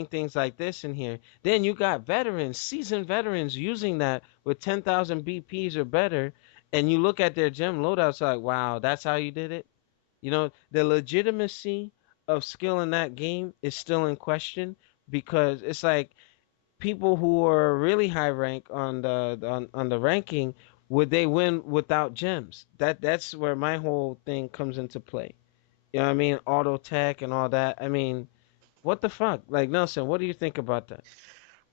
things like this in here. Then you got veterans, seasoned veterans using that with 10,000 BPs or better, and you look at their gem loadouts like, wow, that's how you did it. You know, the legitimacy of skill in that game is still in question because it's like people who are really high rank on the ranking, would they win without gems? That's where my whole thing comes into play. You know what I mean? Auto tech and all that. I mean, what the fuck? Like Nelson, what do you think about that?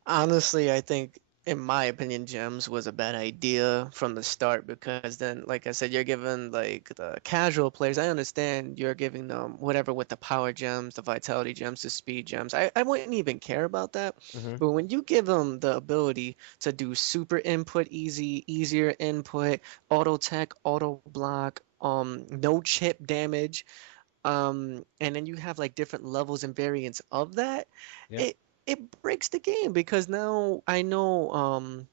Honestly, I think, in my opinion, gems was a bad idea from the start because then, like I said, you're giving like the casual players. I understand you're giving them whatever with the power gems, the vitality gems, the speed gems. I wouldn't even care about that. Hmm. But when you give them the ability to do super input easy, easier input, auto tech, auto block, no chip damage, and then you have like different levels and variants of that, Yep. it breaks the game because now I know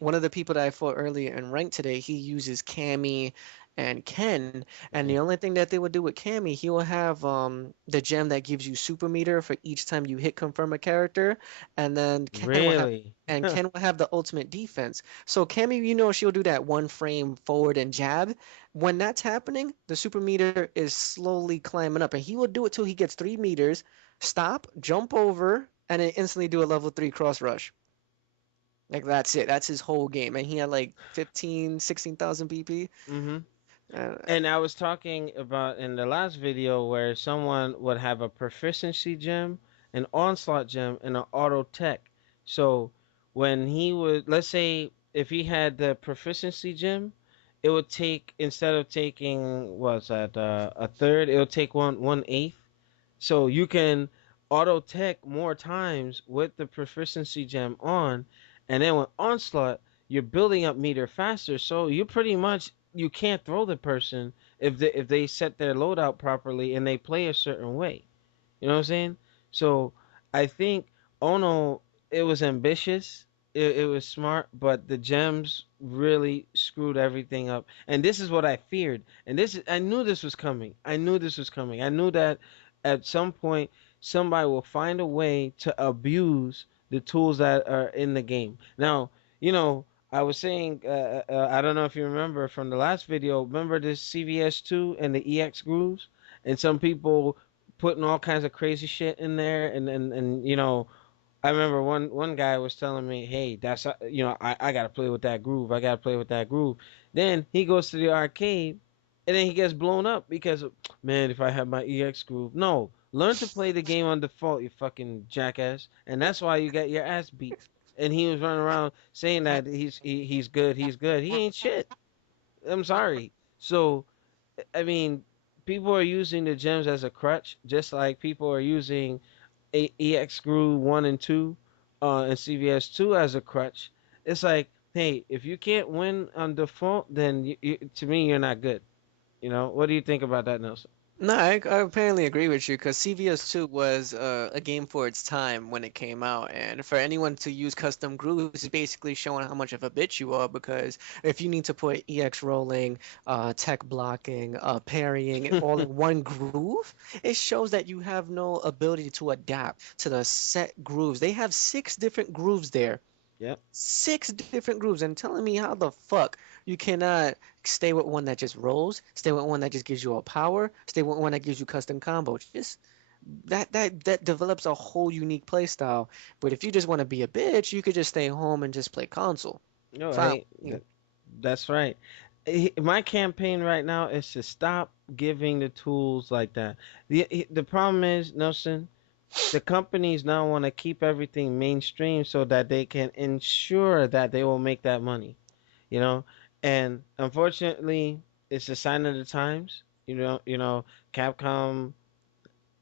one of the people that I fought earlier in rank today, he uses Cammy and Ken, and the Hmm. only thing that they would do with Cammy, he will have the gem that gives you super meter for each time you hit confirm a character, and then Really? Ken will have the ultimate defense. So Cammy, she'll do that one frame forward and jab. When that's happening, the super meter is slowly climbing up, and he will do it till he gets 3 meters, stop, jump over, and then instantly do a level 3 cross rush. Like that's it. That's his whole game. And he had like 15, 16,000 BP. Hmm. Uh, And I was talking about in the last video where someone would have a proficiency gem, an onslaught gem, and an auto tech. So when he would, let's say, if he had the proficiency gem, it would take, instead of taking what's that, a third, it would take one eighth. So you can auto tech more times with the proficiency gem on, and then with onslaught, you're building up meter faster. So you pretty much, you can't throw the person if they set their loadout properly and they play a certain way. You know what I'm saying? So I think Ono, it was ambitious, it was smart, but the gems really screwed everything up. And this is what I feared. And I knew this was coming. I knew this was coming. I knew that at some point somebody will find a way to abuse the tools that are in the game. Now, you know, I was saying, I don't know if you remember from the last video. Remember this CVS2 and the EX grooves, and some people putting all kinds of crazy shit in there, and I remember one guy was telling me, hey, that's I gotta play with that groove, I gotta play with that groove. Then he goes to the arcade, and then he gets blown up because, man, if I had my EX groove. No, learn to play the game on default, you fucking jackass. And that's why you got your ass beat. And he was running around saying that he's good, he's good. He ain't shit. I'm sorry. So I mean, people are using the gems as a crutch, just like people are using EX Groove 1 and 2 and CVS 2 as a crutch. It's like, hey, if you can't win on default, then to me, you're not good. What do you think about that, Nelson? no, I apparently agree with you because CVS2 was a game for its time when it came out, and for anyone to use custom grooves is basically showing how much of a bitch you are. Because if you need to put EX rolling, tech blocking, parrying, all in one groove, it shows that you have no ability to adapt to the set grooves. They have 6 different grooves there. Yep. 6 different grooves, and telling me how the fuck you cannot stay with one that just rolls, stay with one that just gives you a power, stay with one that gives you custom combos. Just that develops a whole unique play style. But if you just want to be a bitch, you could just stay home and just play console. No, Fine. hey, that's right. My campaign right now is to stop giving the tools like that. The problem is, Nelson, the companies now want to keep everything mainstream so that they can ensure that they will make that money, you know. And unfortunately, it's a sign of the times. Capcom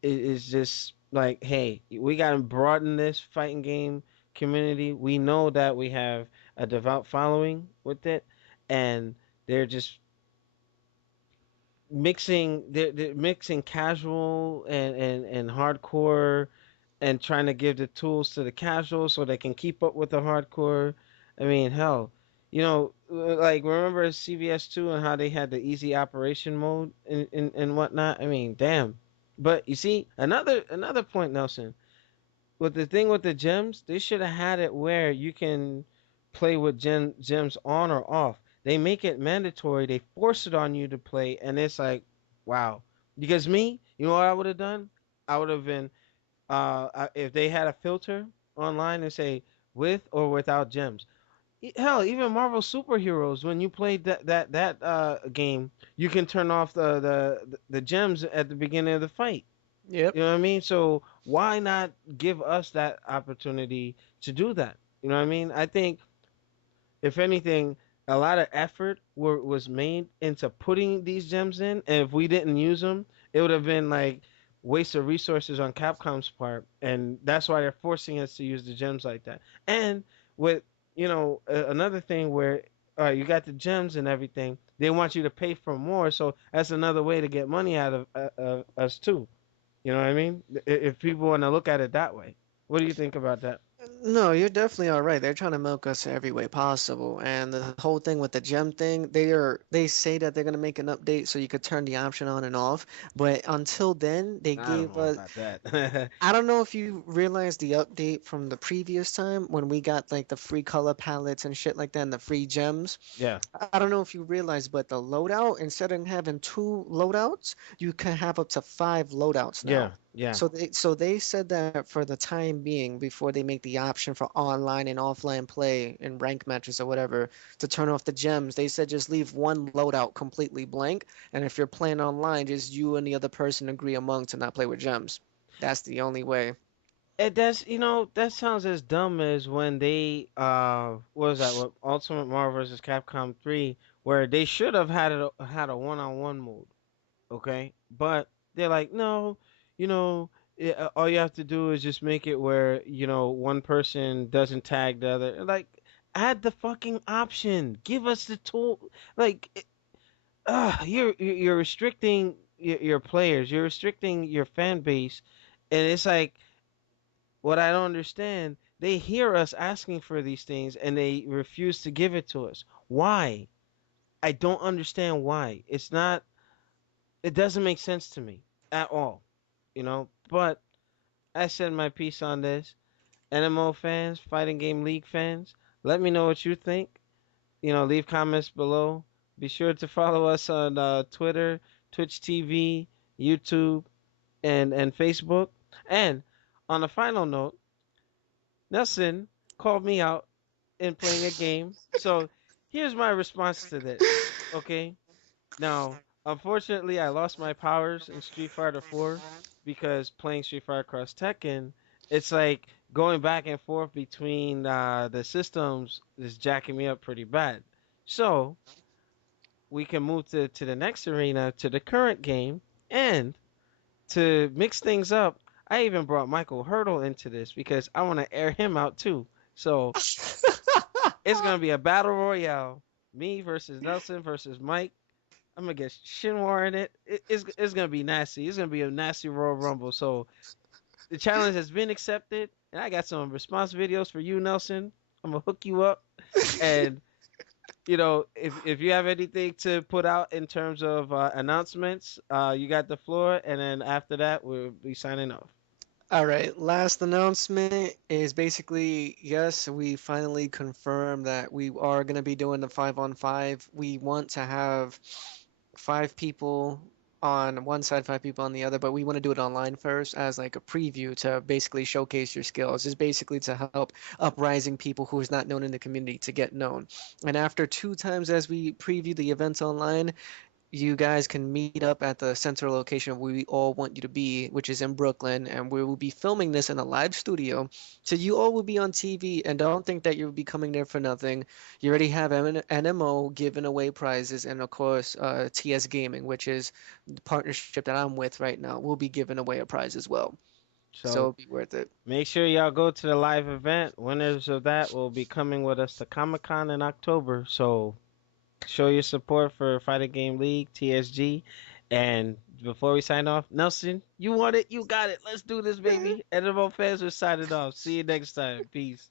is just like, hey, we got to broaden this fighting game community. We know that we have a devout following with it, and they're just they're mixing casual and hardcore, and trying to give the tools to the casual so they can keep up with the hardcore. I mean, hell, like remember CVS2 and how they had the easy operation mode and whatnot. I mean, damn. But you see, another point, Nelson. But the thing with the gems, they should have had it where you can play with gems on or off. They make it mandatory. They force it on you to play, and it's like, wow. Because me, you know what I would have done? I would have been if they had a filter online and say with or without gems. Hell, even Marvel superheroes, when you played that game, you can turn off the gems at the beginning of the fight. Yep. You know what I mean? So why not give us that opportunity to do that? You know what I mean? I think if anything, a lot of effort was made into putting these gems in, and if we didn't use them, it would have been like waste of resources on Capcom's part, and that's why they're forcing us to use the gems like that. And with another thing where you got the gems and everything, they want you to pay for more, so that's another way to get money out of us too. You know what I mean? If people want to look at it that way, what do you think about that? No, you're definitely all right. They're trying to milk us every way possible. And the whole thing with the gem thing, they say that they're gonna make an update so you could turn the option on and off. But until then, they I don't gave know us about that. I don't know if you realized the update from the previous time when we got like the free color palettes and shit like that and the free gems. Yeah, I don't know if you realized, but the loadout, instead of having two loadouts, you can have up to five loadouts yeah, now. yeah. So they said that for the time being, before they make the option for online and offline play in rank matches or whatever, to turn off the gems, they said just leave one loadout completely blank, and if you're playing online, just you and the other person agree among to not play with gems. That's the only way. That's that sounds as dumb as when they what was that what Ultimate Marvel vs. Capcom 3 where they should have had a one-on-one mode, okay? But they're like, "No, you know, all you have to do is just make it where, one person doesn't tag the other." Like add the fucking option. Give us the tool. Like you're restricting your players. You're restricting your fan base, and it's like what I don't understand. They hear us asking for these things and they refuse to give it to us. Why? I don't understand why. It's not. It doesn't make sense to me at all. But I said my piece on this. NMO fans, fighting game league fans, let me know what you think. Leave comments below. Be sure to follow us on Twitter, Twitch TV, YouTube, and Facebook. And on a final note, Nelson called me out in playing a game. So here's my response to this. Okay. Now, unfortunately, I lost my powers in Street Fighter 4 because playing Street Fighter Cross Tekken, it's like going back and forth between the systems is jacking me up pretty bad. So we can move to the next arena, to the current game, and to mix things up, I even brought Michael Hurdle into this because I want to air him out too. So it's gonna be a battle royale, me versus Nelson versus Mike. I'm gonna get Shinwar in it. It's gonna be nasty. It's gonna be a nasty Royal Rumble. So the challenge has been accepted, and I got some response videos for you, Nelson. I'm gonna hook you up, and if you have anything to put out in terms of announcements, you got the floor, and then after that, we'll be signing off. All right, last announcement is basically yes, we finally confirmed that we are going to be doing the 5-on-5. We want to have five people on one side, five people on the other, but we want to do it online first as like a preview to basically showcase your skills. It's basically to help uprising people who is not known in the community to get known. And after two times as we preview the events online, you guys can meet up at the central location where we all want you to be, which is in Brooklyn, and we will be filming this in a live studio. So you all will be on TV, and don't think that you'll be coming there for nothing. You already have NMO giving away prizes, and of course, TS Gaming, which is the partnership that I'm with right now, will be giving away a prize as well. So So it'll be worth it. make sure y'all go to the live event. Winners of that will be coming with us to Comic Con in October. So show your support for Fighting Game League, TSG. And before we sign off, Nelson, you want it, you got it. Let's do this, baby. And the fans are signing off. See you next time. Peace.